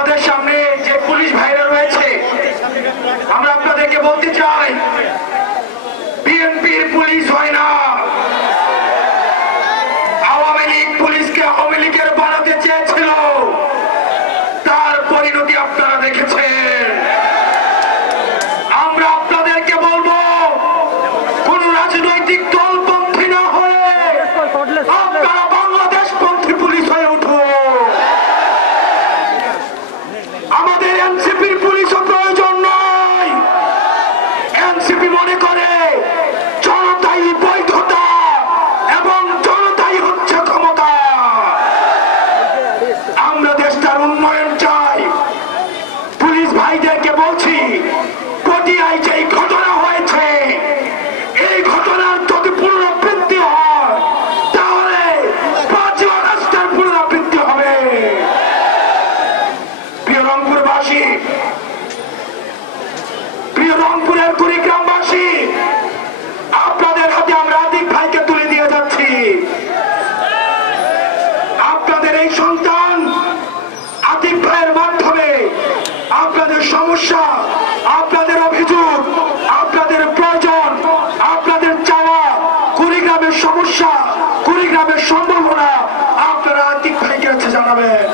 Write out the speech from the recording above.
আমাদের সামনে যে পুলিশ ভাইরা রয়েছে আমরা আপনাদেরকে বলতে চাই এনসিপির পুলিশও প্রয়োজন নয়। এনসিপি মনে করে জনতাই বৈধতা এবং জনতাই হচ্ছে ক্ষমতা। আমরা দেশটার উন্নয়ন চাই। পুলিশ ভাইদেরকে বলছি পটিয়ায় যে এই সন্তান আতিপ্রায়ের ভাইয়ের মাধ্যমে আপনাদের সমস্যা, আপনাদের অভিযোগ, আপনাদের প্রয়োজন, আপনাদের চাওয়া, কুড়িগ্রামের সমস্যা, কুড়িগ্রামের সম্ভাবনা আপনারা আতিক ভাইকে কাছে জানাবেন।